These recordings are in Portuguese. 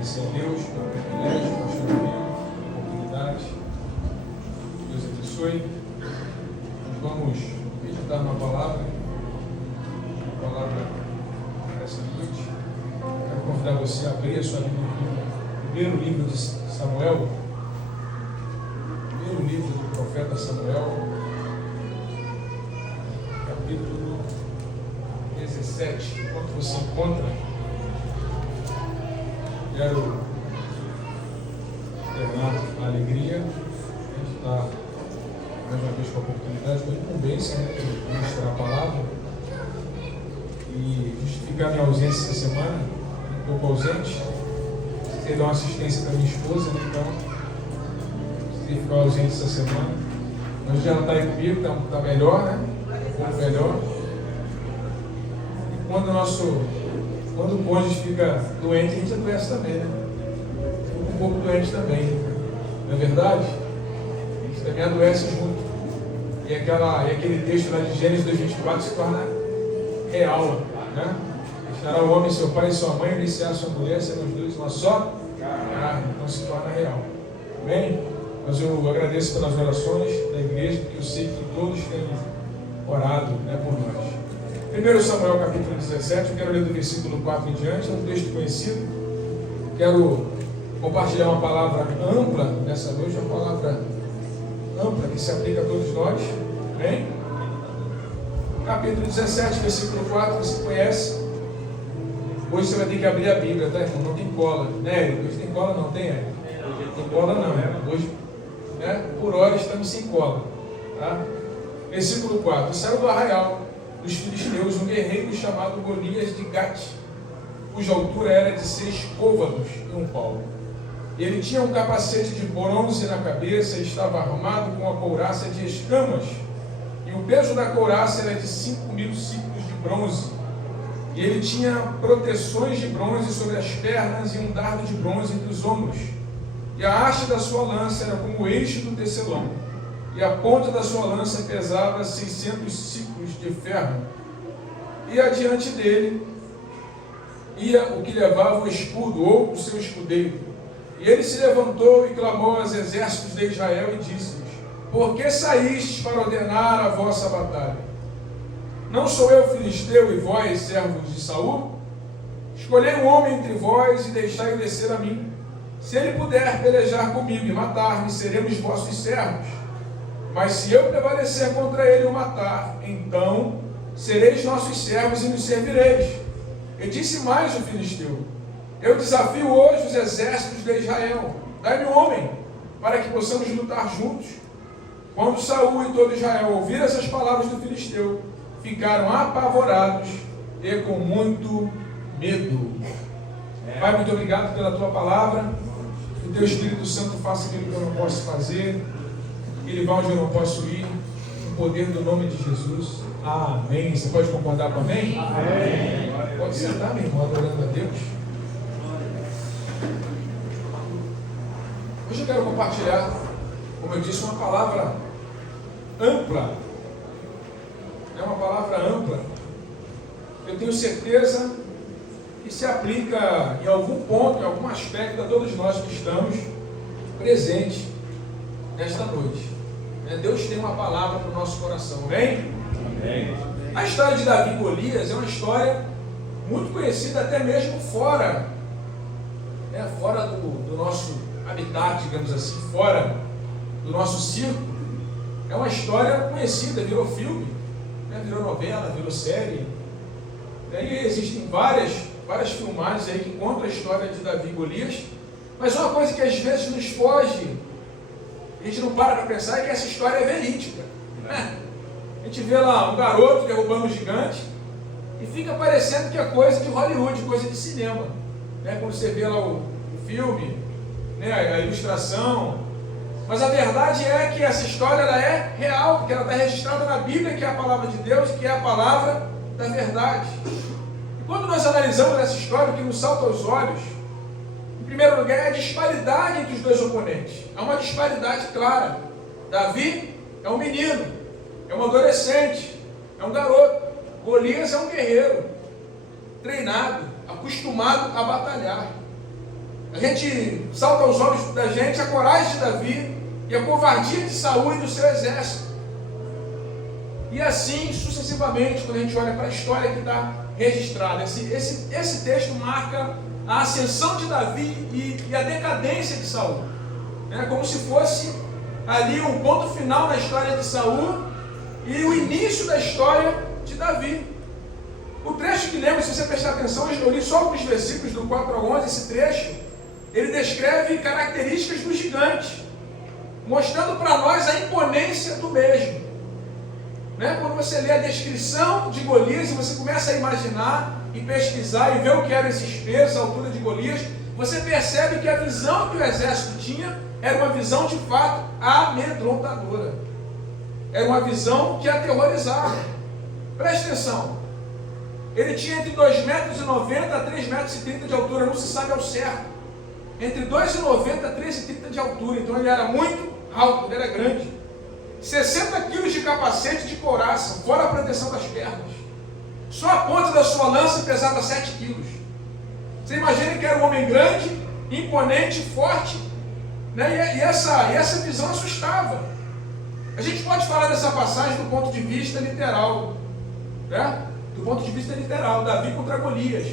Agradecer a Deus pelo privilégio, pastor Amigo, pela oportunidade. Deus abençoe. Nós vamos meditar uma palavra para essa noite. Quero convidar você a abrir a sua Bíblia no primeiro livro de Samuel, primeiro livro do profeta Samuel, capítulo 17. Enquanto você encontra, quero terminar a alegria de estar mais uma vez com a oportunidade, com a incumbência de ministrar a palavra e justificar minha ausência essa semana, um pouco ausente. Precisei dar uma assistência para minha esposa, né? Então precisei ficar ausente essa semana. Mas já ela está aí comigo, está melhor, né? Um pouco melhor. E quando o cônjuge fica doente, a gente adoece também, né? Fica um pouco doente também, não é verdade? A gente também adoece junto. E aquele texto lá de Gênesis 2:24 se torna real, né? Deixará o homem, seu pai e sua mãe, iniciar sua mulher, serão os dois uma só carne, então se torna real. Amém? Mas eu agradeço pelas orações da igreja, porque eu sei que todos têm orado, né, por nós. 1 Samuel capítulo 17, eu quero ler do versículo 4 em diante, é um texto conhecido. Quero compartilhar uma palavra ampla nessa noite, uma palavra ampla que se aplica a todos nós. Amém? Capítulo 17, versículo 4, você conhece. Hoje você vai ter que abrir a Bíblia, tá, irmão? Não tem cola, né? Hoje tem cola, não tem, é? Tem cola não, hoje, né? Por hora estamos sem cola, tá? Versículo 4, saiu do arraial dos filisteus um guerreiro chamado Golias de Gate, cuja altura era de 6 côvados e 1 palmo. Ele tinha um capacete de bronze na cabeça e estava armado com uma couraça de escamas, e o peso da couraça era de 5.000 ciclos de bronze. E ele tinha proteções de bronze sobre as pernas e um dardo de bronze entre os ombros. E a haste da sua lança era como o eixo do tecelão. E a ponta da sua lança pesava 600 ciclos de ferro. E adiante dele ia o que levava o escudo, ou o seu escudeiro. E ele se levantou e clamou aos exércitos de Israel e disse-lhes: por que saístes para ordenar a vossa batalha? Não sou eu filisteu e vós, servos de Saul? Escolhei um homem entre vós e deixai-o descer a mim. Se ele puder pelejar comigo e matar-me, seremos vossos servos. Mas se eu prevalecer contra ele e o matar, então sereis nossos servos e nos servireis. E disse mais o filisteu: eu desafio hoje os exércitos de Israel. Dai-me um homem, para que possamos lutar juntos. Quando Saul e todo Israel ouviram essas palavras do filisteu, ficaram apavorados e com muito medo. Pai, muito obrigado pela tua palavra. Que o teu Espírito Santo faça aquilo que eu não posso fazer, que ele vá onde eu não posso ir, no poder do nome de Jesus. Amém. Você pode concordar com amém? Amém. Pode sentar, meu irmão, adorando a Deus. Hoje eu quero compartilhar, como eu disse, uma palavra ampla. É uma palavra ampla. Eu tenho certeza que se aplica em algum ponto, em algum aspecto a todos nós que estamos presentes nesta noite. Deus tem uma palavra para o nosso coração, amém? Amém. A história de Davi e Golias é uma história muito conhecida até mesmo fora do nosso habitat, digamos assim, fora do nosso círculo. É uma história conhecida, virou filme, virou novela, virou série. E aí existem várias filmagens aí que contam a história de Davi e Golias, mas uma coisa que às vezes nos foge, a gente não para pensar, é que essa história é verídica, né? A gente vê lá um garoto derrubando um gigante e fica parecendo que é coisa de Hollywood, coisa de cinema, né? Quando você vê lá o filme, né? A ilustração, mas a verdade é que essa história ela é real, porque ela está registrada na Bíblia, que é a palavra de Deus, que é a palavra da verdade. E quando nós analisamos essa história, o que nos salta aos olhos, em primeiro lugar, é a disparidade entre os dois oponentes. Há uma disparidade clara. Davi é um menino, é um adolescente, é um garoto. Golias é um guerreiro, treinado, acostumado a batalhar. A gente salta aos olhos da gente a coragem de Davi e a covardia de Saul e do seu exército. E assim sucessivamente, quando a gente olha para a história que está registrada. Esse texto marca a ascensão de Davi e a decadência de Saul. É como se fosse ali um ponto final na história de Saul e o início da história de Davi. O trecho que lemos, se você prestar atenção, eu li só alguns versículos do 4 ao 11, esse trecho, ele descreve características do gigante, mostrando para nós a imponência do mesmo. Quando você lê a descrição de Golias e você começa a imaginar e pesquisar e ver o que eram esses pesos, a altura de Golias, você percebe que a visão que o exército tinha era uma visão de fato amedrontadora. Era uma visão que aterrorizava. Preste atenção. Ele tinha entre 2,90 metros a 3,30 metros de altura, não se sabe ao certo. Entre 2,90 a 3,30 de altura, então ele era muito alto, ele era grande. 60 quilos de capacete de couraça, fora a proteção das pernas. Só a ponta da sua lança pesava 7 quilos. Você imagina que era um homem grande, imponente, forte, né? E essa visão assustava. A gente pode falar dessa passagem do ponto de vista literal, né? Do ponto de vista literal, Davi contra Golias,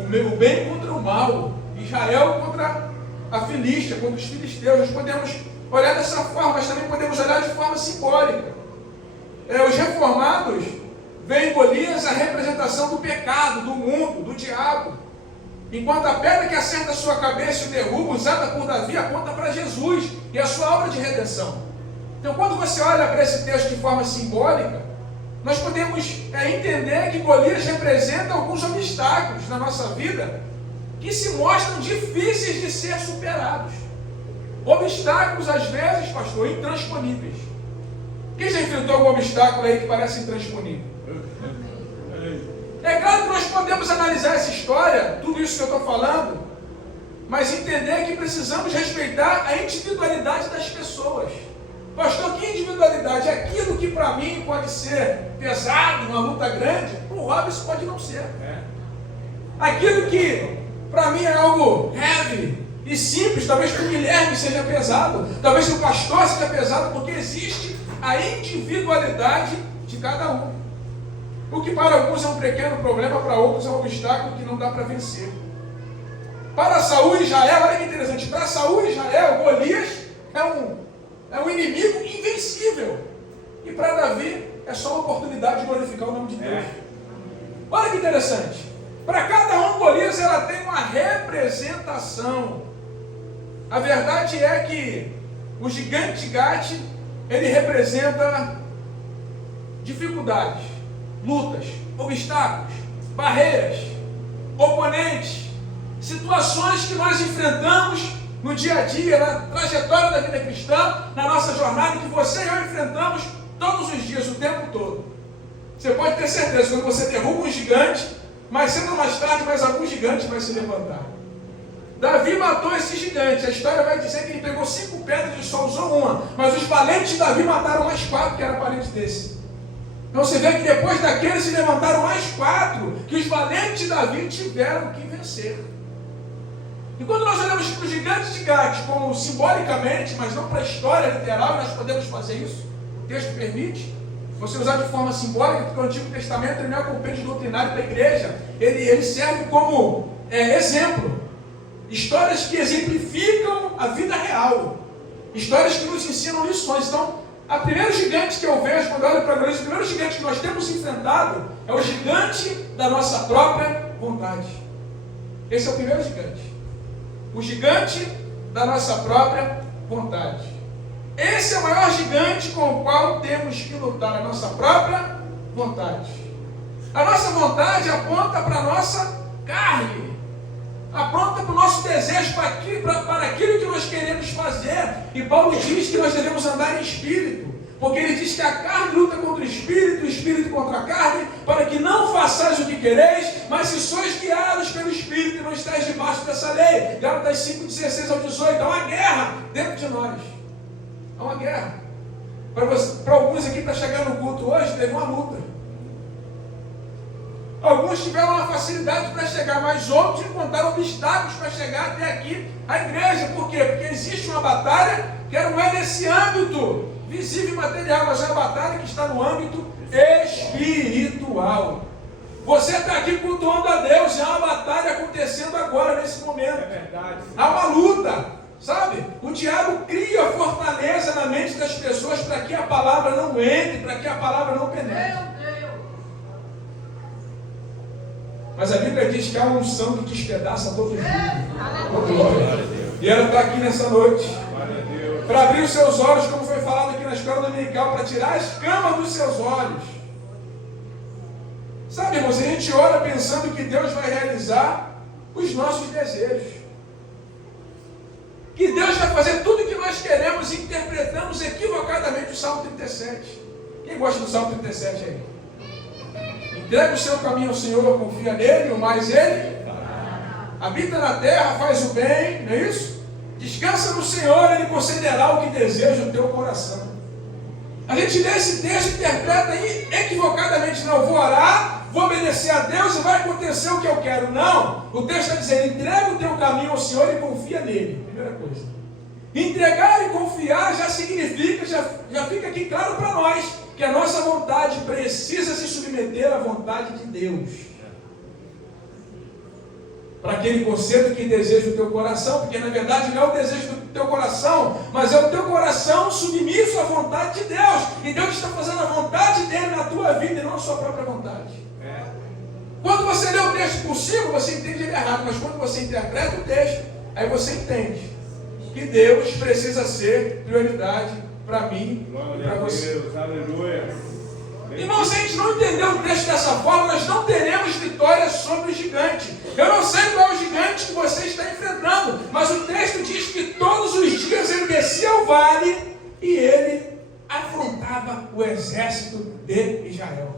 o bem contra o mal, Israel contra a Filístia, contra os filisteus. Nós podemos olhar dessa forma, mas também podemos olhar de forma simbólica. Os reformados veem em Golias a representação do pecado, do mundo, do diabo, enquanto a pedra que acerta a sua cabeça e o derruba, usada por Davi, aponta para Jesus e a sua obra de redenção. Então, quando você olha para esse texto de forma simbólica, nós podemos entender que Golias representa alguns obstáculos na nossa vida que se mostram difíceis de ser superados. Obstáculos, às vezes, pastor, intransponíveis. Quem já enfrentou algum obstáculo aí que parece intransponível? É claro que nós podemos analisar essa história, tudo isso que eu estou falando, mas entender que precisamos respeitar a individualidade das pessoas. Pastor, que individualidade? Aquilo que para mim pode ser pesado, uma luta grande, para o Robson pode não ser. Aquilo que para mim é algo heavy e simples, talvez para o Guilherme seja pesado, talvez para o pastor seja pesado, porque existe a individualidade de cada um. O que para alguns é um pequeno problema, para outros é um obstáculo que não dá para vencer. Para Saul e Israel, olha que interessante, para Saul e Israel, Golias é um inimigo invencível. E para Davi é só uma oportunidade de glorificar o nome de Deus. Olha que interessante. Para cada um, Golias ela tem uma representação. A verdade é que o gigante Gate, ele representa dificuldades, lutas, obstáculos, barreiras, oponentes, situações que nós enfrentamos no dia a dia, na trajetória da vida cristã, na nossa jornada, que você e eu enfrentamos todos os dias, o tempo todo. Você pode ter certeza, quando você derruba um gigante, mais cedo ou mais tarde, mais algum gigante vai se levantar. Davi matou esse gigante. A história vai dizer que ele pegou 5 pedras e só usou uma, mas os valentes de Davi mataram mais 4 que eram parentes desse. Então você vê que depois daqueles se levantaram mais 4 que os valentes de Davi tiveram que vencer. E quando nós olhamos para o gigante de Gate como simbolicamente, mas não para a história literal, nós podemos fazer isso, o texto permite você usar de forma simbólica, porque o Antigo Testamento ele não é compêndio doutrinário da igreja, ele serve como exemplo. Histórias que exemplificam a vida real, histórias que nos ensinam lições. Então, o primeiro gigante que eu vejo quando eu olho para a igreja, o primeiro gigante que nós temos enfrentado é o gigante da nossa própria vontade. Esse é o primeiro gigante. O gigante da nossa própria vontade. Esse é o maior gigante com o qual temos que lutar, a nossa própria vontade. A nossa vontade aponta para a nossa carne, aponta para o nosso desejo, para aquilo que nós queremos fazer. E Paulo diz que nós devemos andar em espírito, porque ele diz que a carne luta contra o espírito contra a carne, para que não façais o que quereis, mas se sois guiados pelo espírito e não estáis debaixo dessa lei. Gálatas 5:16 ao 18. Há uma guerra dentro de nós. Há uma guerra. Para alguns aqui, para chegar no culto hoje, teve uma luta. Alguns tiveram uma facilidade para chegar, mas outros encontraram obstáculos para chegar até aqui, a igreja. Por quê? Porque existe uma batalha que não é nesse âmbito visível e material, mas é uma batalha que está no âmbito espiritual. Você está aqui cultuando a Deus, e há uma batalha acontecendo agora, nesse momento. É verdade. Há uma luta, sabe? O diabo cria fortaleza na mente das pessoas para que a palavra não entre, para que a palavra não penetre. Mas a Bíblia diz que há uma unção que despedaça todo o mundo. E ela está aqui nessa noite para abrir os seus olhos, como foi falado aqui na escola dominical, para tirar as escamas dos seus olhos. Sabe, irmãos, a gente ora pensando que Deus vai realizar os nossos desejos. Que Deus vai fazer tudo o que nós queremos e interpretamos equivocadamente o Salmo 37. Quem gosta do Salmo 37 aí? Entrega o seu caminho ao Senhor, confia nele, o mais ele habita na terra, faz o bem, não é isso? Descansa no Senhor, ele concederá o que deseja o teu coração. A gente lê esse texto e interpreta equivocadamente. Não, eu vou orar, vou obedecer a Deus e vai acontecer o que eu quero. Não, o texto está dizendo: entrega o teu caminho ao Senhor e confia nele. Primeira coisa. Entregar e confiar já significa, já fica aqui claro para nós, que a nossa vontade precisa se submeter à vontade de Deus. Para que Ele conceda o que deseja o teu coração, porque na verdade não é o desejo do teu coração, mas é o teu coração submisso à vontade de Deus. E Deus está fazendo a vontade dele na tua vida e não a sua própria vontade. Quando você lê o texto por cima, você entende ele errado, mas quando você interpreta o texto, aí você entende que Deus precisa ser prioridade para mim e para você. Deus, aleluia. Irmãos, se a gente não entender o texto dessa forma, nós não teremos vitória sobre o gigante. Eu não sei qual é o gigante que você está enfrentando, mas o texto diz que todos os dias ele descia ao vale e ele afrontava o exército de Israel.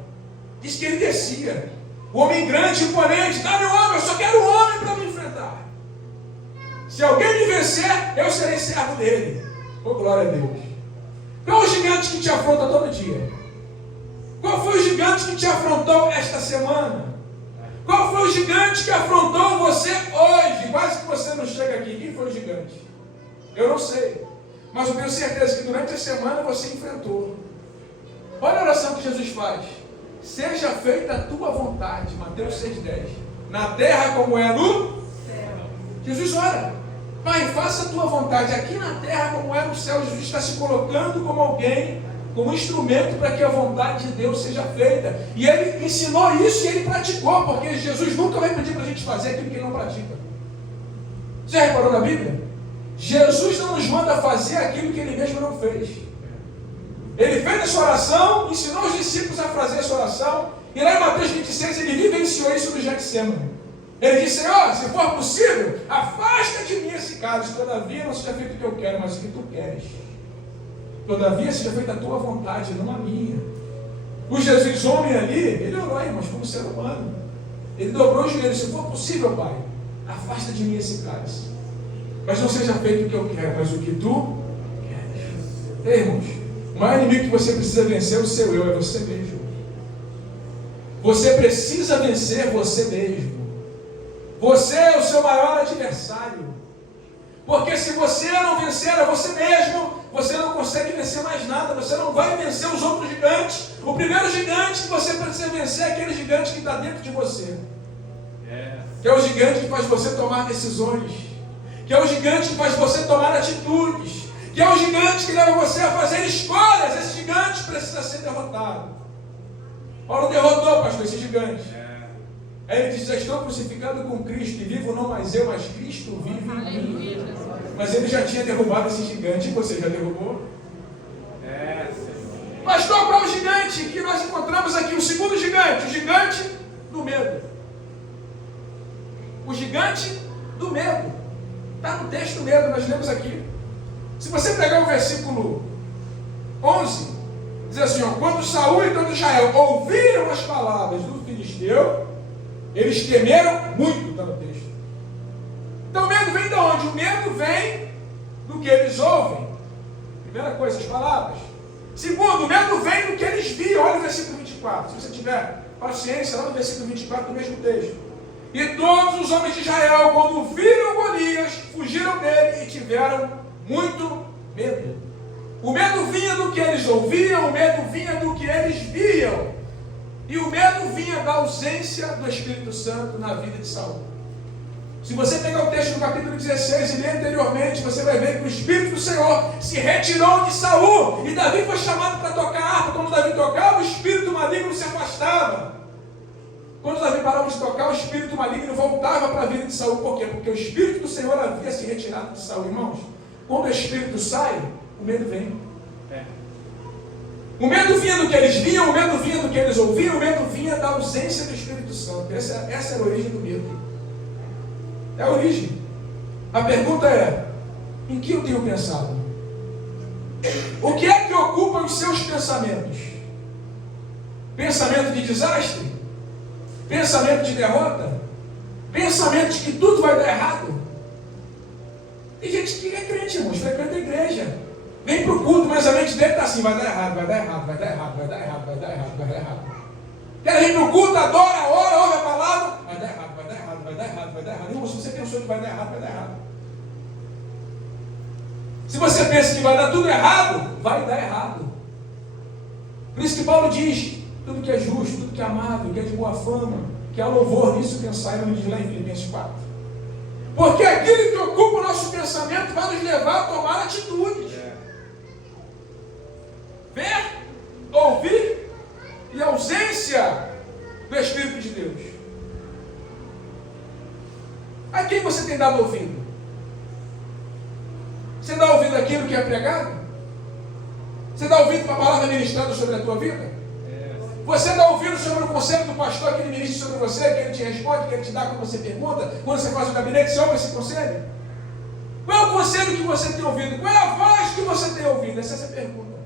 Diz que ele descia. O homem grande, imponente, dá meu homem, eu só quero um homem para me enfrentar. Se alguém me vencer, eu serei servo dele. Oh, glória a Deus. Qual é o gigante que te afronta todo dia? Qual foi o gigante que te afrontou esta semana? Qual foi o gigante que afrontou você hoje? Quase que você não chega aqui. Quem foi o gigante? Eu não sei. Mas eu tenho certeza que durante a semana você enfrentou. Olha a oração que Jesus faz. Seja feita a tua vontade. Mateus 6,10. Na terra como é no céu. Jesus ora. Pai, faça a tua vontade aqui na terra como é no céu. Jesus está se colocando como alguém, como instrumento para que a vontade de Deus seja feita. E ele ensinou isso e ele praticou, porque Jesus nunca vai pedir para a gente fazer aquilo que ele não pratica. Você já reparou na Bíblia? Jesus não nos manda fazer aquilo que ele mesmo não fez. Ele fez essa oração, ensinou os discípulos a fazer essa oração, e lá em Mateus 26 ele vivenciou isso no Getsemane. Ele disse: Senhor, se for possível, afasta de mim esse cálice, todavia não seja feito o que eu quero, mas o que tu queres. Todavia seja feita a tua vontade, não a minha. O Jesus homem ali, ele orou, irmãos, como ser humano. Ele dobrou os joelhos: se for possível, Pai, afasta de mim esse cálice. Mas não seja feito o que eu quero, mas o que tu queres. Ei, irmãos, o maior inimigo que você precisa vencer é o seu eu, é você mesmo. Você precisa vencer você mesmo. Você é o seu maior adversário. Porque se você não vencer a você mesmo, você não consegue vencer mais nada. Você não vai vencer os outros gigantes. O primeiro gigante que você precisa vencer é aquele gigante que está dentro de você. Que é o gigante que faz você tomar decisões. Que é o gigante que faz você tomar atitudes. Que é o gigante que leva você a fazer escolhas. Esse gigante precisa ser derrotado. Paulo derrotou, pastor, esse gigante. Aí ele diz: já estou crucificado com Cristo, e vivo não mais eu, mas Cristo vive em mim. Mas ele já tinha derrubado esse gigante. E você já derrubou? Pastor, qual é o gigante que nós encontramos aqui? O segundo gigante, o gigante do medo. O gigante do medo. Está no texto medo, nós lemos aqui. Se você pegar o versículo 11, diz assim: ó, quando Saul e todo Israel ouviram as palavras do filisteu, eles temeram muito, está no texto. Então o medo vem de onde? O medo vem do que eles ouvem. Primeira coisa, as palavras. Segundo, o medo vem do que eles viam. Olha o versículo 24. Se você tiver Paciência, lá no versículo 24 do mesmo texto. E todos os homens de Israel, quando viram Golias, fugiram dele e tiveram muito medo. O medo vinha do que eles ouviam, o medo vinha do que eles viam. E o medo vinha da ausência do Espírito Santo na vida de Saul. Se você pegar o texto do capítulo 16 e ler anteriormente, você vai ver que o Espírito do Senhor se retirou de Saul. E Davi foi chamado para tocar harpa. Quando Davi tocava, o espírito maligno se afastava. Quando Davi parava de tocar, o espírito maligno voltava para a vida de Saul. Por quê? Porque o Espírito do Senhor havia se retirado de Saul. Irmãos, quando o Espírito sai, o medo vem. O medo vinha do que eles viam, o medo vinha do que eles ouviam, o medo vinha da ausência do Espírito Santo. Essa é a origem do medo. É a origem. A pergunta é: em que eu tenho pensado? O que é que ocupa os seus pensamentos? Pensamento de desastre? Pensamento de derrota? Pensamento de que tudo vai dar errado? Tem gente que é crente, irmãos, frequenta a igreja, vem para o culto, mas a mente dele está assim: vai dar errado, vai dar errado, vai dar errado, vai dar errado, vai dar errado, vai dar errado. Quer vir para o culto, adora, ora, ouve a palavra, vai dar errado, vai dar errado, vai dar errado, vai dar errado. Irmão, se você pensou que vai dar errado, vai dar errado. Se você pensa que vai dar tudo errado, vai dar errado. Por isso que Paulo diz: tudo que é justo, tudo que é amável, que é de boa fama, que há louvor, nisso pensai, ele diz lá em Filipenses 4. Porque aquilo que ocupa o nosso pensamento vai nos levar a tomar atitudes. Ver, ouvir e ausência do Espírito de Deus. A quem você tem dado ouvido? Você dá ouvido aquilo que é pregado? Você dá ouvido para a palavra ministrada sobre a tua vida? Você dá ouvido sobre o conselho do pastor que ele ministra sobre você, que ele te responde, que ele te dá quando você pergunta, quando você faz o gabinete, você ouve esse conselho? Qual é o conselho que você tem ouvido? Qual é a voz que você tem ouvido? Essa é a pergunta.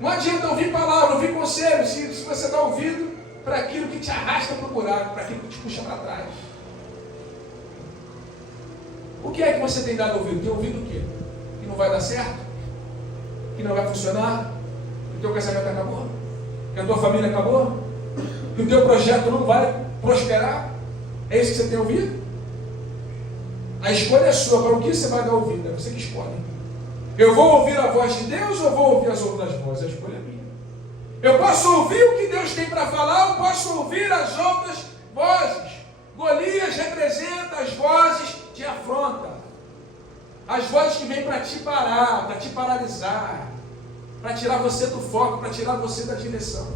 Não adianta ouvir palavra, ouvir conselho, se você dá ouvido para aquilo que te arrasta para o buraco, para aquilo que te puxa para trás. O que é que você tem dado ouvido? Tem ouvido o quê? Que não vai dar certo? Que não vai funcionar? Que o teu casamento acabou? Que a tua família acabou? Que o teu projeto não vai prosperar? É isso que você tem ouvido? A escolha é sua. Para o que você vai dar ouvido? É você que escolhe. Eu vou ouvir a voz de Deus ou vou ouvir as outras vozes? A escolha é minha. Eu posso ouvir o que Deus tem para falar, ou posso ouvir as outras vozes. Golias representa as vozes de afronta. As vozes que vêm para te parar, para te paralisar, para tirar você do foco, para tirar você da direção.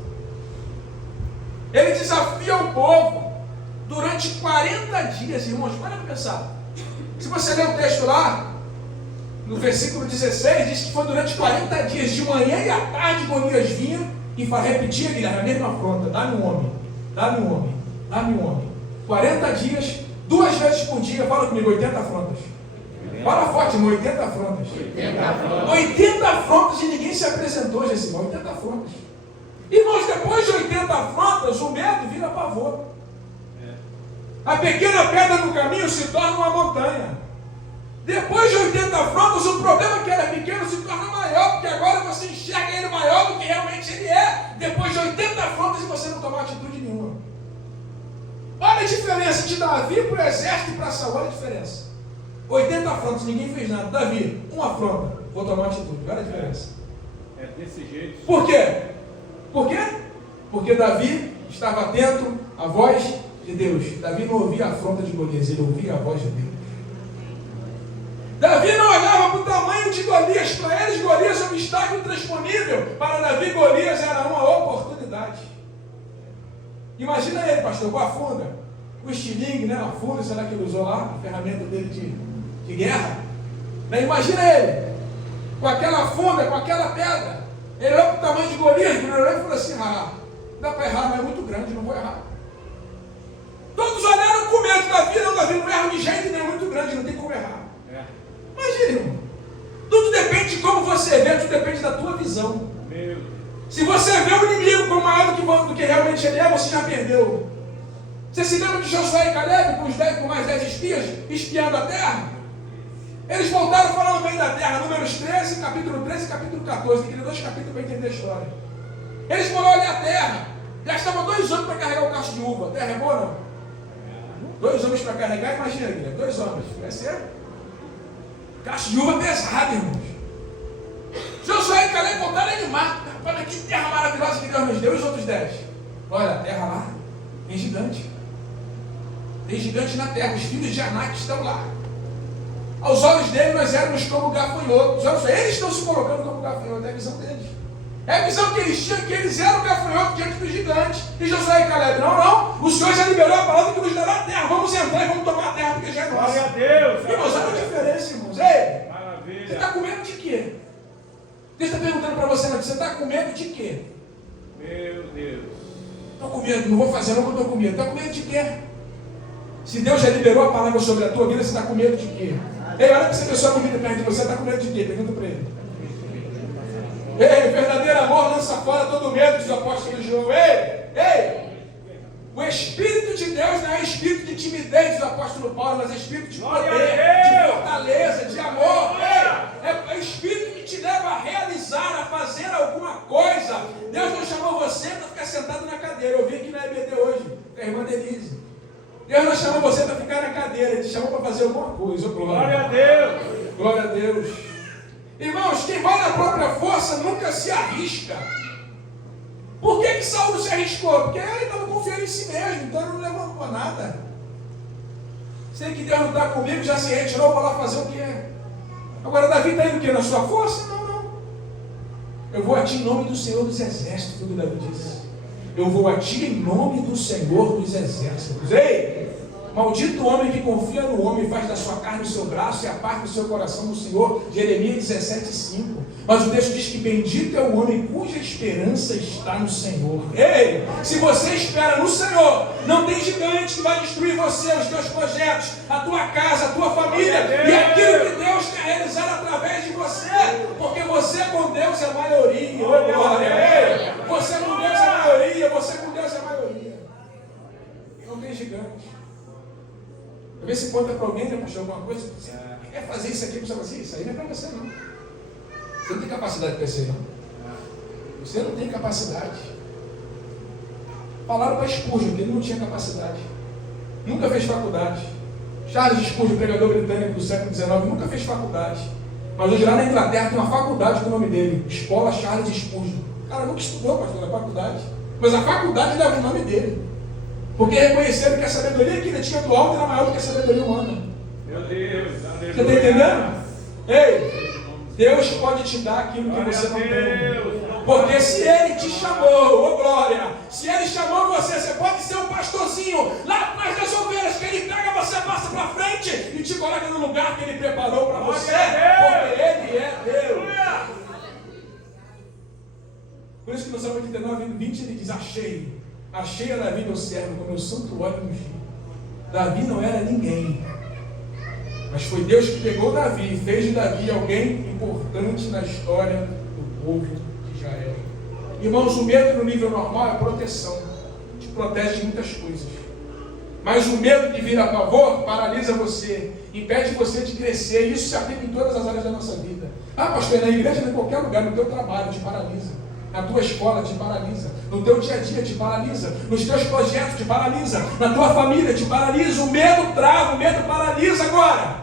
Ele desafia o povo durante 40 dias, irmãos. Para pensar. Se você ler o texto lá, no versículo 16, diz que foi durante 40 dias, de manhã e à tarde, Golias vinha e repetia, Guilherme, a mesma afronta: dá-me um homem, dá-me um homem, dá-me um homem. 40 dias, 2 vezes por dia, fala comigo, 80 afrontas. Fala forte, irmão, 80 afrontas. 80 afrontas e ninguém se apresentou, Gessimão, 80 afrontas. Irmãos, depois de 80 afrontas, o medo vira pavor. A pequena pedra no caminho se torna uma montanha. Depois de 80 afrontas, o problema que era pequeno se torna maior, porque agora você enxerga ele maior do que realmente ele é. Depois de 80 afrontas e você não tomar atitude nenhuma. Olha a diferença de Davi para o exército e para Saul, olha a diferença. 80 afrontas, ninguém fez nada. Davi, uma afronta, vou tomar atitude. Olha a diferença. É desse jeito. Por quê? Por quê? Porque Davi estava atento à voz de Deus. Davi não ouvia a afronta de Golias, ele ouvia a voz de Deus. Davi não olhava para o tamanho de Golias. Para eles, Golias é um obstáculo intransponível. Para Davi, Golias era uma oportunidade. Imagina ele, pastor, com a funda, o estilingue, né? A funda, será que ele usou lá? A ferramenta dele de guerra. Né? Imagina ele, com aquela funda, com aquela pedra. Ele olhou para o tamanho de Golias, ele olhou e falou assim: dá para errar, mas é muito grande, não vou errar. Todos olharam com medo. Davi não erra de jeito nenhum, é muito grande, não tem como errar. Imagina, irmão. Tudo depende de como você vê, tudo depende da tua visão. Se você vê o inimigo como maior do que realmente ele é, você já perdeu. Você se lembra de Josué e Caleb com mais 10 espias espiando a terra? Eles voltaram falando bem da terra, Números 13, capítulo 13 e capítulo 14. Tem 2 capítulos para entender a história. Eles foram olhar a terra. Gastava 2 homens para carregar o cacho de uva. Terra é boa, não? 2 homens para carregar, imagina, Guilherme, 2 homens. Vai ser? Cacho de uva pesado, irmãos. Josué e Caleb voltaram animados. Rapaz, que terra maravilhosa que Deus nos deu. E os outros 10? Olha, a terra lá tem gigante. Tem gigante na terra. Os filhos de Anak estão lá. Aos olhos dele nós éramos como gafanhotos. Olha só, eles estão se colocando como gafanhotos. É a visão deles. É a visão que eles tinham, que eles eram gafanhotos diante dos gigantes. E Josué e Caleb, não. O Senhor já liberou a palavra que nos dará a terra. Vamos entrar e vamos tomar a terra, porque já é nossa. Glória a Deus. Irmãos, olha a diferença, irmãos. Ei, Maravilha. você está com medo de quê? Deus está perguntando para você, mas você está com medo de quê? Meu Deus. Estou com medo, não vou fazer não, porque eu estou com medo. Está com medo de quê? Se Deus já liberou a palavra sobre a tua vida, você está com medo de quê? Ei, olha para essa pessoa bonita perto de você, está com medo de quê? Pergunta para ele. Ei, verdadeiro amor lança fora todo medo, diz o apóstolo João. Ei, o Espírito de Deus não é espírito de timidez, diz o apóstolo Paulo, mas é espírito de poder, de fortaleza, de amor. Ei, é o espírito que te leva a realizar, a fazer alguma coisa. Deus não chamou você para ficar sentado na cadeira. Eu vim aqui na EBD hoje, com a irmã Denise. Deus não chamou você para ficar na cadeira, Ele te chamou para fazer alguma coisa. Glória a Deus. Glória a Deus. Irmãos, quem vai na própria força nunca se arrisca. Por que Saul se arriscou? Porque ele estava confiando em si mesmo, então ele não levantou nada. Sei que Deus não está comigo, já se retirou, vou lá fazer o quê? Agora Davi está indo o quê? Na sua força? Não. Eu vou a ti em nome do Senhor dos Exércitos, tudo Davi disse. Eu vou a ti em nome do Senhor dos Exércitos. Ei! Maldito o homem que confia no homem e faz da sua carne o seu braço e aparta o seu coração do Senhor. Jeremias 17:5. Mas o texto diz que bendito é o homem cuja esperança está no Senhor. Ei, se você espera no Senhor, não tem gigante que vai destruir você, os teus projetos, a tua casa, a tua família e aquilo que Deus quer realizar através de você. Porque você com Deus é maioria. Oh, glória. Ei, você com Deus é maioria, você com Deus é maioria. Não tem gigante. Às vezes você conta para alguém, né, pastor, alguma coisa, você quer fazer isso aqui, você fala assim, isso aí não é para você não. Você não tem capacidade para ser, não. Você não tem capacidade. Falaram para Spurgeon que ele não tinha capacidade. Nunca fez faculdade. Charles Spurgeon, pregador britânico do século XIX, nunca fez faculdade. Mas hoje lá na Inglaterra tem uma faculdade com o nome dele, Escola Charles Spurgeon. O cara nunca estudou, pastor, na faculdade. Mas a faculdade leva o nome dele. Porque reconheceram que a sabedoria que ele tinha do alto era maior do que a sabedoria humana. Meu Deus, você está entendendo? Ei, Deus pode te dar aquilo que você não tem. Porque se Ele te chamou, ô glória, se Ele chamou você, você pode ser um pastorzinho lá atrás das ovelhas, que Ele pega você, passa para frente e te coloca no lugar que Ele preparou para você. Porque Ele é Deus. Por isso que no Salmo 89, 20, ele diz, achei a Davi meu servo, com meu santuário ungido. Davi não era ninguém, mas foi Deus que pegou Davi e fez de Davi alguém importante na história do povo de Israel. Irmãos, o medo no nível normal é proteção, te protege de muitas coisas. Mas o medo que vira pavor paralisa você, impede você de crescer, e isso se aplica em todas as áreas da nossa vida. Ah, pastor, na igreja, em qualquer lugar, no teu trabalho te paralisa. Na tua escola te paralisa, no teu dia a dia te paralisa, nos teus projetos te paralisa, na tua família te paralisa, o medo trava, o medo paralisa agora.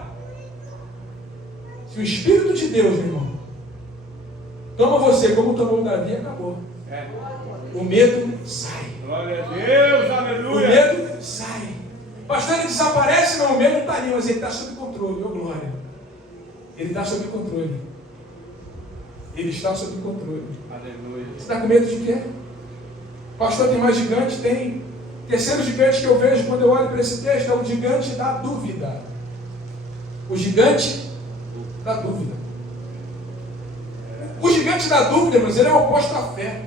Se o Espírito de Deus, meu irmão, toma você como tomou Davi, acabou. O medo sai. Glória a Deus, aleluia. O medo sai. Pastor, ele desaparece, não, o medo não está ali, mas ele está sob controle, ô glória. Ele está sob controle. Ele está sob controle. Aleluia. Você está com medo de quê? Pastor, tem mais gigante? Tem. Terceiro gigante que eu vejo quando eu olho para esse texto é o gigante da dúvida. O gigante da dúvida. O gigante da dúvida, mas ele é o oposto à fé.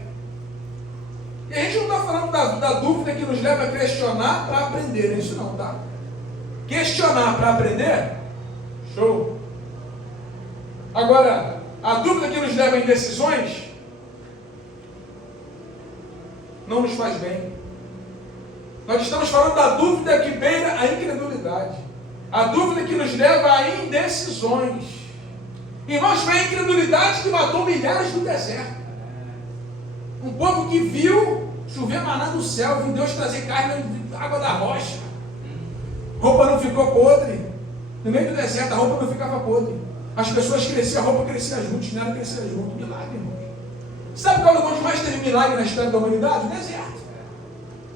E a gente não está falando da dúvida que nos leva a questionar para aprender. É isso não, tá? Questionar para aprender? Show. Agora, a dúvida que nos leva a indecisões não nos faz bem. Nós estamos falando da dúvida que beira a incredulidade. A dúvida que nos leva a indecisões. Irmãos, foi a incredulidade que matou milhares no deserto. Um povo que viu chover maná do céu, viu Deus trazer carne da água da rocha. Roupa não ficou podre. No meio do deserto a roupa não ficava podre. As pessoas cresciam, a roupa crescia junto, o chinelo crescia junto. Milagre, irmão. Sabe qual é o lugar onde mais teve milagre na história da humanidade? O deserto.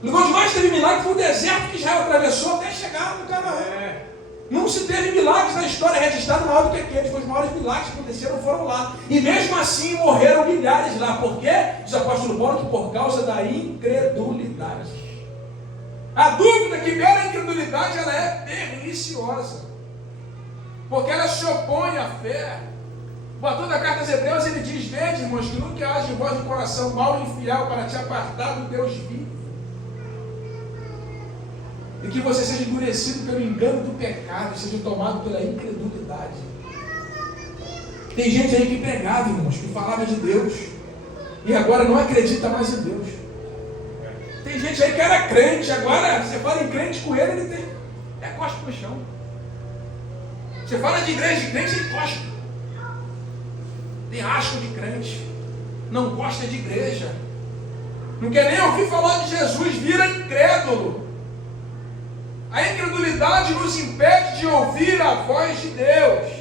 O lugar onde mais teve milagre foi o deserto que Israel atravessou até chegar no Canaã. Não se teve milagres na história registrado maior do que aqueles. Os maiores milagres que aconteceram foram lá. E mesmo assim morreram milhares lá. Por quê? Diz o apóstolo Paulo que por causa da incredulidade. A dúvida que beira a incredulidade, ela é perniciosa. Porque ela se opõe à fé. O autor da carta aos Hebreus, ele diz: vede, irmãos, que nunca haja em vós um coração mau e infiel para te apartar do Deus vivo. E que você seja endurecido pelo engano do pecado, e seja tomado pela incredulidade. Tem gente aí que pregava, irmãos, que falava de Deus, e agora não acredita mais em Deus. Tem gente aí que era crente, agora você fala em crente com ele, ele tem costa no chão. Você fala de igreja de crente, ele gosta. Tem asco de crente. Não gosta de igreja. Não quer nem ouvir falar de Jesus, vira incrédulo. A incredulidade nos impede de ouvir a voz de Deus.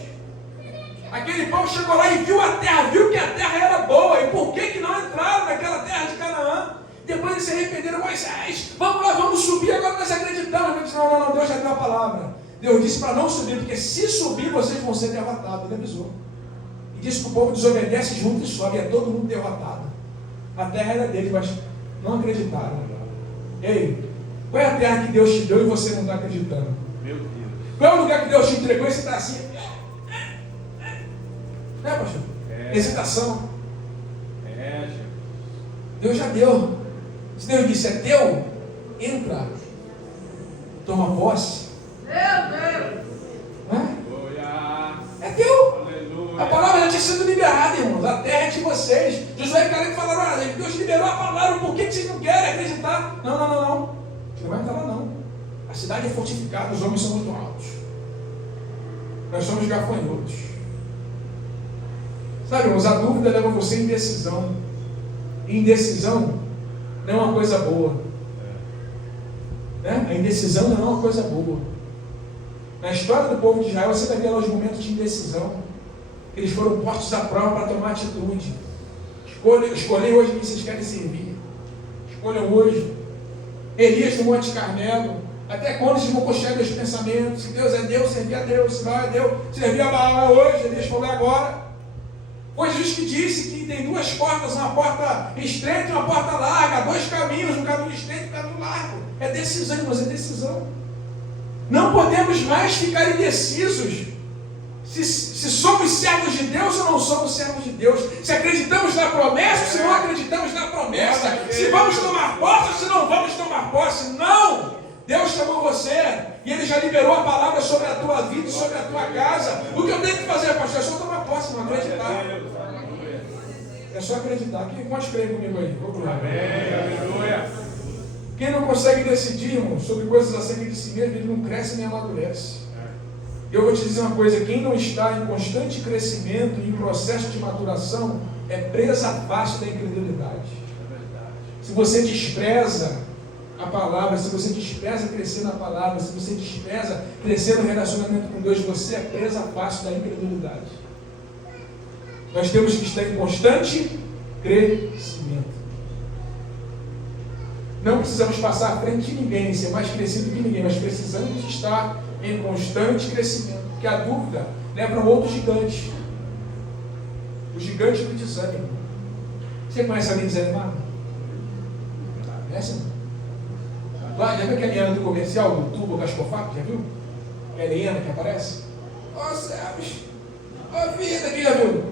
Aquele povo chegou lá e viu a terra, viu que a terra era boa. E por que não entraram naquela terra de Canaã? Depois eles se arrependeram. Moisés, vamos lá, vamos subir, agora nós acreditamos. Ele disse: não, Deus já deu a palavra. Deus disse para não subir, porque se subir vocês vão ser derrotados. Ele avisou. E disse que o povo desobedece junto e sobe, é todo mundo derrotado. A terra era deles, mas não acreditaram. Ei, qual é a terra que Deus te deu e você não está acreditando? Meu Deus. Qual é o lugar que Deus te entregou e você está assim? Né, pastor? Hesitação. Jesus. Deus já deu. Se Deus disse é teu, entra. Toma posse. Meu Deus! É teu. Aleluia. A palavra já tinha sido liberada, irmãos. A terra é de vocês. Josué e Caleb falaram: Deus liberou a palavra, por que vocês não querem acreditar? Não. Você não vai entrar lá, não. A cidade é fortificada, os homens são muito altos. Nós somos gafanhotos. Sabe, irmãos, a dúvida leva você à indecisão. E indecisão não é uma coisa boa. Né? A indecisão não é uma coisa boa. Na história do povo de Israel, você vai ver lá os momentos de indecisão. Eles foram postos à prova para tomar atitude. Escolhem hoje quem vocês querem servir. Escolham hoje. Elias no Monte Carmelo. Até quando eles vão coxar meus pensamentos? Se Deus é Deus, servir a Deus. Se Baal é Deus, servir a Baal hoje. Elias falou: agora. Foi Jesus que disse que tem duas portas, uma porta estreita e uma porta larga, dois caminhos, um caminho estreito e um caminho largo. É decisão, irmãos, é decisão. Não podemos mais ficar indecisos se somos servos de Deus ou não somos servos de Deus, se acreditamos na promessa ou se não acreditamos na promessa, se vamos tomar posse ou se não vamos tomar posse. Não! Deus chamou você e Ele já liberou a palavra sobre a tua vida e sobre a tua casa. O que eu tenho que fazer, pastor? É só tomar posse, não acreditar. É só acreditar. Quantos creem comigo aí? Aleluia. Quem não consegue decidir, irmão, sobre coisas acerca de si mesmo, ele não cresce nem amadurece. Eu vou te dizer uma coisa: quem não está em constante crescimento e em processo de maturação é presa fácil da incredulidade. Se você despreza a palavra, se você despreza crescer na palavra, se você despreza crescer no relacionamento com Deus, você é presa fácil da incredulidade. Nós temos que estar em constante crescimento. Não precisamos passar à frente de ninguém, ser mais crescido que ninguém, mas precisamos estar em constante crescimento, porque a dúvida leva a um outro gigante. O gigante do desânimo. Você conhece alguém desanimado? Conhece? Já viu aquela Eliana do comercial, do tubo Cascofato? Já viu? A Eliana que aparece? Ó céus! Ó vida, quem já viu?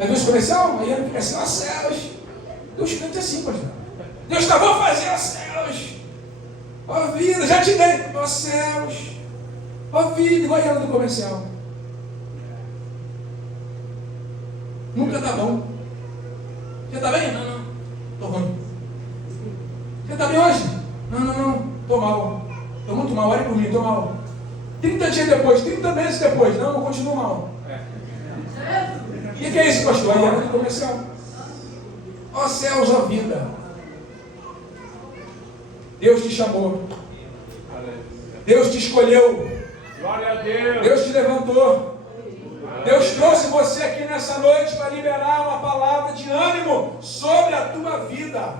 Já viu esse comercial? A Eliana fica assim: ó céus! Deus canta assim, pastor. Deus está, vou fazer, ó céus! Ó vida, já te dei! Ó céus! Ó vida, igual a Eliana do comercial. Nunca tá bom. Você tá bem? Não. Tô ruim. Você tá bem hoje? Não. Tô mal. Tô muito mal. Olha por mim, tô mal. 30 dias depois, 30 meses depois. Não, eu continuo mal. E o que é isso, pastor? Aí é do comercial. Ó céus, ó vida. Deus te chamou. Aleluia. Deus te escolheu. Glória a Deus. Deus te levantou. Deus trouxe você aqui nessa noite para liberar uma palavra de ânimo sobre a tua vida.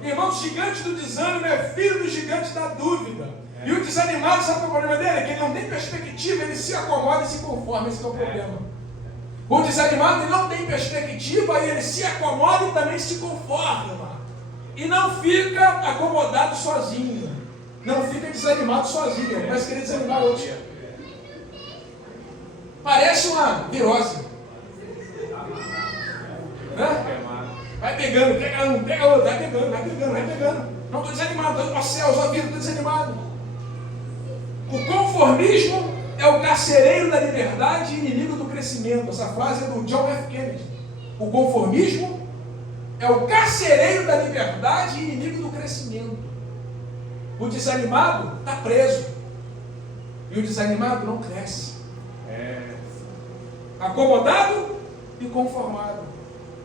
Irmãos, o gigante do desânimo é filho do gigante da dúvida. E o desanimado, sabe qual é o problema dele? É que ele não tem perspectiva, ele se acomoda e se conforma. Esse é o problema. O desanimado, ele não tem perspectiva e ele se acomoda e também se conforma. E não fica acomodado sozinho. Não fica desanimado sozinho, mas querer desanimar outros. Parece uma virose. Né? Vai pegando, pega um, pega outro, vai pegando. Não estou desanimado, estou nos céus, a vida, estou desanimado. O conformismo é o carcereiro da liberdade e inimigo do crescimento. Essa frase é do John F. Kennedy. O conformismo é o carcereiro da liberdade e inimigo do crescimento. O desanimado está preso. E o desanimado não cresce. Acomodado e conformado.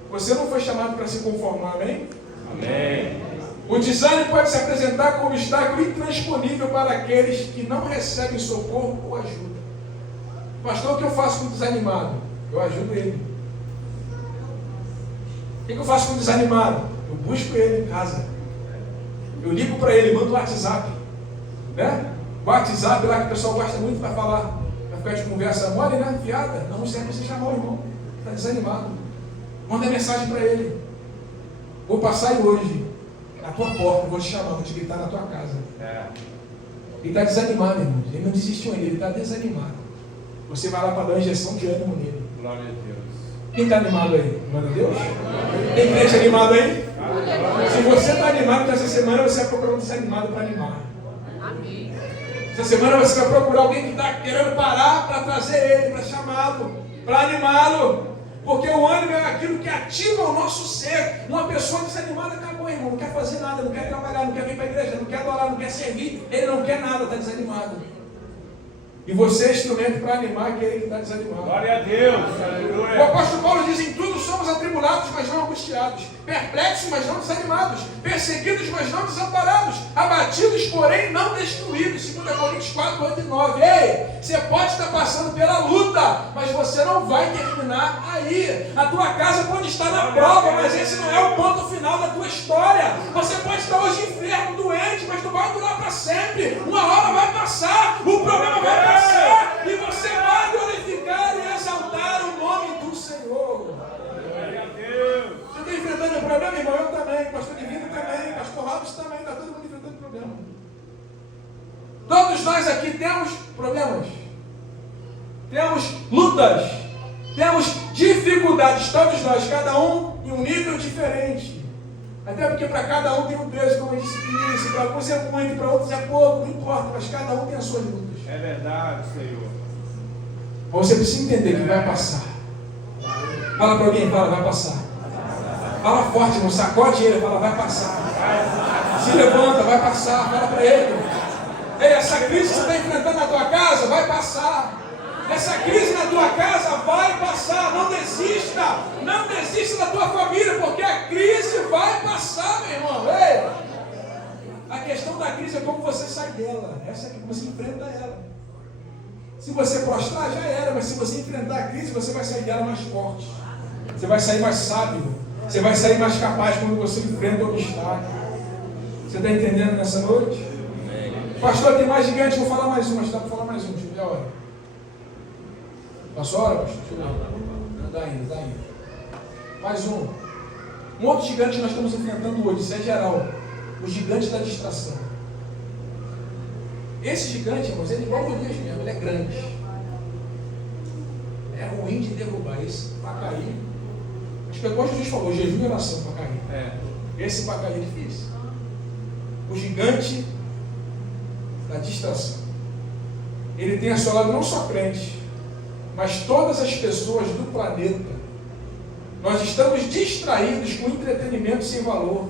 Você não foi chamado para se conformar, amém? Amém. O desânimo pode se apresentar como obstáculo intransponível para aqueles que não recebem socorro ou ajuda. Pastor, o que eu faço com o desanimado? Eu ajudo ele. O que eu faço com o desanimado? Eu busco ele em casa. Eu ligo para ele, mando o WhatsApp. Né? O WhatsApp lá que o pessoal gosta muito para falar. Para ficar de conversa mole, né? Fiada. Não serve você chamar o irmão. Está desanimado. Manda mensagem para ele. Vou passar aí hoje. Na tua porta, vou te chamar, vou te gritar na tua casa. Ele está desanimado, irmão. Ele não desistiu ainda, ele está desanimado. Você vai lá para dar uma injeção de ânimo nele. Glória a Deus. Quem está animado aí? Glória a Deus? Tem crente animado aí? Se você está animado, essa semana você vai procurar um desanimado para animar. Amém. Essa semana você vai procurar alguém que está querendo parar para trazer ele, para chamá-lo, para animá-lo. Porque o ânimo é aquilo que ativa o nosso ser. Uma pessoa desanimada acabou, irmão. Não quer fazer nada, não quer trabalhar, não quer vir para a igreja, não quer adorar, não quer servir. Ele não quer nada, está desanimado. E você é instrumento para animar aquele que está desanimado. Glória a Deus. O Aleluia. apóstolo Paulo diz: em tudo somos atribulados, mas não angustiados, perplexos, mas não desanimados, perseguidos, mas não desamparados, abatidos, porém não destruídos. 2 Coríntios 4, 8 e 9. Ei, você pode estar passando pela luta, mas você não vai terminar aí. A tua casa pode estar na prova, mas esse não é o ponto final da tua história. Você pode estar hoje enfermo, doente, mas não vai durar para sempre. Uma hora vai passar, o problema vai passar, e você vai glorificar e exaltar o nome do Senhor. Glória a Deus. Você está enfrentando um problema, irmão? Eu também, pastor Divino também, pastor Robson também, está todo mundo enfrentando problema. Todos nós aqui temos problemas, temos lutas, temos dificuldades, todos nós, cada um em um nível diferente. Até porque para cada um tem um peso, como eu disse no início, para alguns é muito, para outros é pouco, não importa, mas cada um tem as suas lutas. É verdade, Senhor. Você precisa entender que vai passar. Fala para alguém, fala, vai passar. Fala forte, não sacode ele, fala, vai passar. Se levanta, vai passar, fala para ele. Ei, essa crise que você está enfrentando na tua casa, vai passar. Essa crise na tua casa vai passar. Não desista. Não desista da tua família, porque a crise vai passar, meu irmão. Ei, a questão da crise é como você sai dela. Essa é que você enfrenta ela. Se você prostrar, já era. Mas se você enfrentar a crise, você vai sair dela mais forte. Você vai sair mais sábio. Você vai sair mais capaz quando você enfrenta o obstáculo. Você está entendendo nessa noite? Pastor, tem mais gigante. Vou falar mais um. Mas dá para falar mais um. Deixa eu ver a hora. Passou a hora, pastor? Deixa eu ver. Não dá ainda. Mais um. Um outro gigante que nós estamos enfrentando hoje. Isso é geral. O gigante da distração. Esse gigante, irmãos, ele é igual o Golias mesmo, ele é grande. É ruim de derrubar. Esse para cair. Acho que é igual Jesus falou, jejum e oração para cair. Esse para cair é difícil. O gigante da distração. Ele tem a seu lado não só crente, mas todas as pessoas do planeta. Nós estamos distraídos com entretenimento sem valor.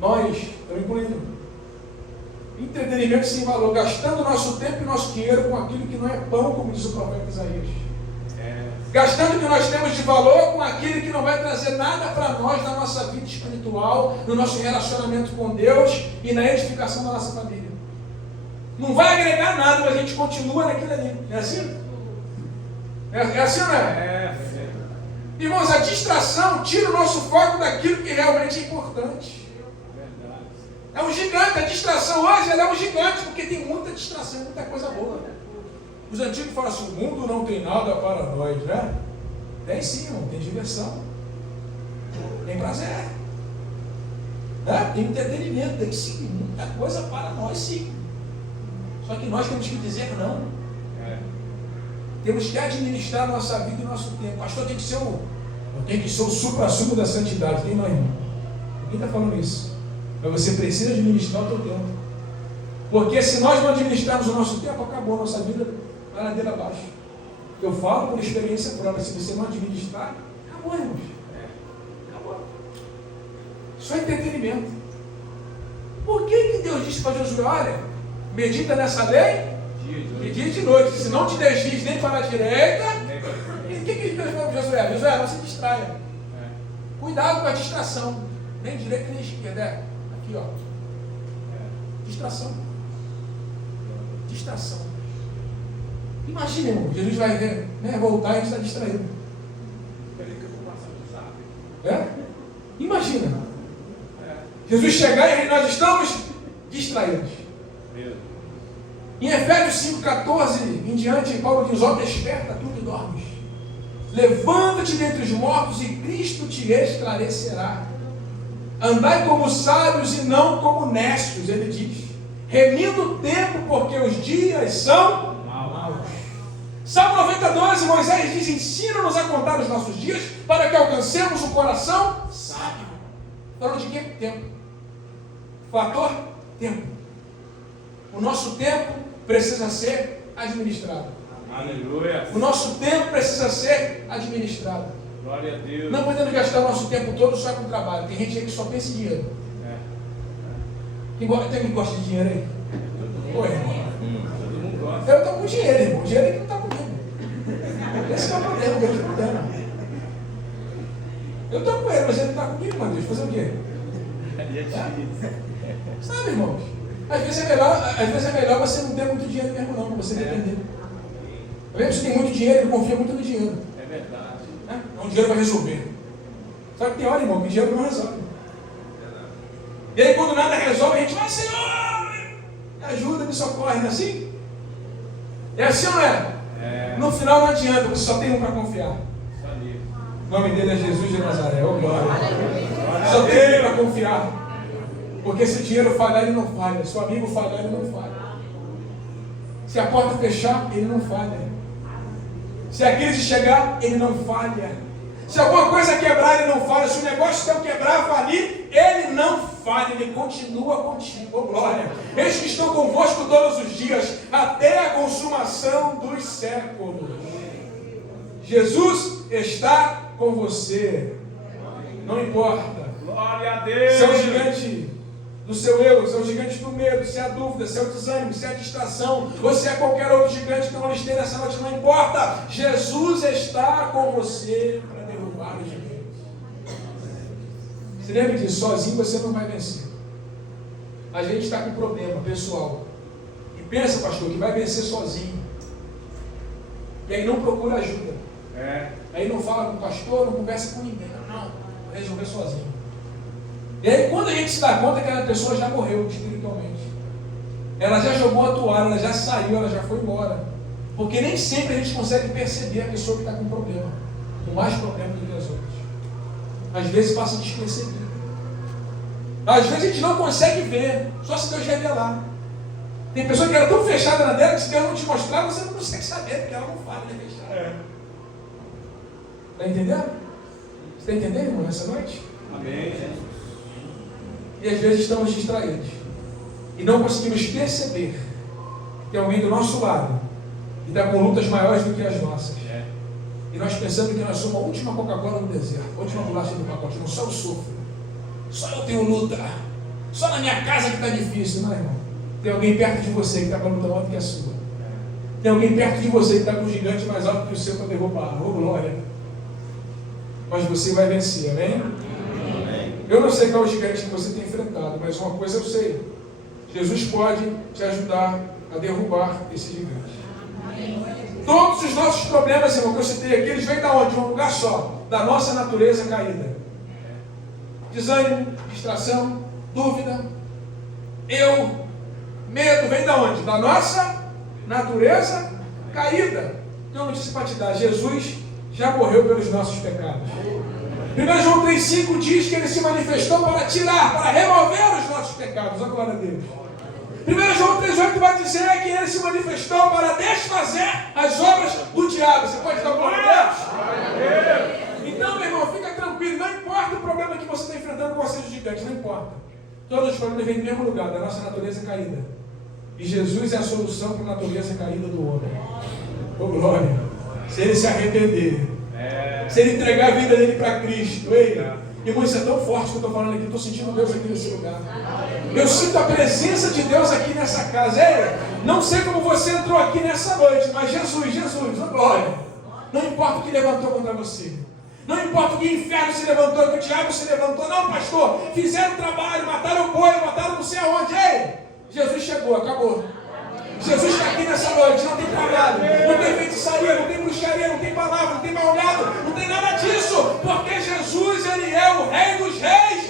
Nós, estamos incluindo, entretenimento sem valor, gastando nosso tempo e nosso dinheiro com aquilo que não é pão, como diz o profeta Isaías. Gastando o que nós temos de valor com aquilo que não vai trazer nada para nós na nossa vida espiritual, no nosso relacionamento com Deus e na edificação da nossa família. Não vai agregar nada, mas a gente continua naquilo ali. É assim? É assim ou não é? Irmãos, a distração tira o nosso foco daquilo que realmente é importante. É um gigante. A distração hoje ela é um gigante, porque tem muita distração, muita coisa boa. Os antigos falam assim, o mundo não tem nada para nós, né? Tem sim, irmão, tem diversão. Tem prazer. Né? Tem entretenimento, tem sim, muita coisa para nós sim. Só que nós temos que dizer não. Temos que administrar a nossa vida e o nosso tempo. Pastor, tem que ser o supra-sumo da santidade. Tem não, irmão? Quem está falando isso? Mas você precisa administrar o teu tempo. Porque se nós não administrarmos o nosso tempo, acabou a nossa vida na ladeira abaixo. Eu falo por experiência própria. Se você não administrar, acabou, irmãos. Acabou. Só entretenimento. Por que Deus disse para Josué, olha, medita nessa lei de dia e de noite. Se não te desvies nem para a direita, e o que Deus falou para Josué? Josué, não se distraia. Cuidado com a distração. Nem direita nem esquerda. Aqui, ó. Distração. Distração. Imagina, irmão, Jesus vai ver, né, voltar e a gente está distraído. Imagina. Jesus chegar e nós estamos distraídos. Em Efésios 5,14 em diante, Paulo diz, ó, desperta tu que dormes. Levanta-te dentre os mortos e Cristo te esclarecerá. Andai como sábios e não como necios, ele diz. Remindo o tempo, porque os dias são maus. Salmo 92, Moisés diz, ensina-nos a contar os nossos dias, para que alcancemos um coração sábio. Falou de quê? Tempo. Fator? Tempo. O nosso tempo precisa ser administrado. Aleluia. O nosso tempo precisa ser administrado. Glória a Deus. Não podemos gastar o nosso tempo todo só com trabalho. Tem gente aí que só pensa em dinheiro. Tem quem gosta de dinheiro aí? Oi, irmão. Todo mundo gosta. Eu estou com dinheiro, irmão. O dinheiro é que não está comigo. Esse é o problema, o grande problema. Eu estou com ele, mas ele não está comigo, meu Deus. Fazer o quê? Sabe, irmãos? Às vezes é melhor você não ter muito dinheiro mesmo, não, para você depender. Às vezes você tem muito dinheiro e confia muito no dinheiro. É verdade. O dinheiro vai resolver. Só que tem hora, irmão, que o dinheiro não resolve. E aí, quando nada resolve, a gente vai, Senhor, me ajuda, me socorre, não é assim? É assim ou não é? No final não adianta, você só tem um para confiar. O nome dele é Jesus de Nazaré, ô glória. Só tem ele para confiar. Porque se o dinheiro falhar, ele não falha. Se o amigo falhar, ele não falha. Se a porta fechar, ele não falha. Se a crise chegar, ele não falha. Se alguma coisa quebrar, ele não falha. Se o negócio teu quebrar, falir, ele não falha. Ele continua contigo. Oh, glória. Eis que estou convosco todos os dias, até a consumação dos séculos. Jesus está com você. Não importa. Glória a Deus. Se é o gigante do seu eu, se é o gigante do medo, se é a dúvida, se é o desânimo, se é a distração, ou se é qualquer outro gigante que não esteja nessa noite, não importa. Jesus está com você para derrubar os gigantes. Se lembre disso, sozinho você não vai vencer. A gente está com um problema pessoal. E pensa, pastor, que vai vencer sozinho. E aí não procura ajuda. Aí não fala com o pastor, não conversa com ninguém. Não, vai resolver sozinho. E aí quando a gente se dá conta que aquela pessoa já morreu espiritualmente. Ela já jogou a toalha, ela já saiu, ela já foi embora. Porque nem sempre a gente consegue perceber a pessoa que está com problema. Com mais problema do que as outras. Às vezes passa despercebido. Às vezes a gente não consegue ver, só se Deus revelar. Tem pessoa que era tão fechada na dela que se Deus não te mostrar, você não consegue saber, porque ela não fala, ela é fechada. Está entendendo? Você está entendendo, irmão, nessa noite? Amém. E às vezes estamos distraídos. E não conseguimos perceber que tem alguém do nosso lado que está com lutas maiores do que as nossas. E nós pensamos que nós somos a última Coca-Cola no deserto, a última bolacha do pacote. Não, só eu sofro. Só eu tenho luta. Só na minha casa que está difícil. Não, irmão. Tem alguém perto de você que está com a luta maior do que a sua. Tem alguém perto de você que está com um gigante mais alto que o seu para derrubar. Oh, glória! Mas você vai vencer, amém? Eu não sei qual é o gigante que você tem enfrentado, mas uma coisa eu sei. Jesus pode te ajudar a derrubar esse gigante. Todos os nossos problemas, irmão, que eu citei aqui, eles vêm de onde? De um lugar só. Da nossa natureza caída. Desânimo, distração, dúvida, medo, vem de onde? Da nossa natureza caída. Então eu disse para te dar, Jesus já morreu pelos nossos pecados. 1 João 3,5 diz que ele se manifestou para tirar, para remover os nossos pecados. A glória a Deus. 1 João 3,8 vai dizer que ele se manifestou para desfazer as obras do diabo. Você pode dar glória a Deus? Então, meu irmão, fica tranquilo. Não importa o problema que você está enfrentando, qual seja o gigante, não importa. Todos os problemas vêm do mesmo lugar, da nossa natureza caída. E Jesus é a solução para a natureza caída do homem. Oh, glória! Se ele se arrepender, se ele entregar a vida dele para Cristo, irmão, isso é tão forte que eu estou falando aqui, estou sentindo Deus aqui nesse lugar. Eu sinto a presença de Deus aqui nessa casa. Não sei como você entrou aqui nessa noite, mas Jesus, oh glória! Não importa o que levantou contra você. Não importa o que o inferno se levantou, que o diabo se levantou. Não, pastor, fizeram trabalho, mataram o boi, mataram não sei aonde. Jesus chegou, acabou. Jesus está aqui nessa noite, não tem trabalho, não tem feitiçaria, não tem bruxaria, não tem palavra, não tem mal olhado, não tem nada disso, porque Jesus, ele é o Rei dos Reis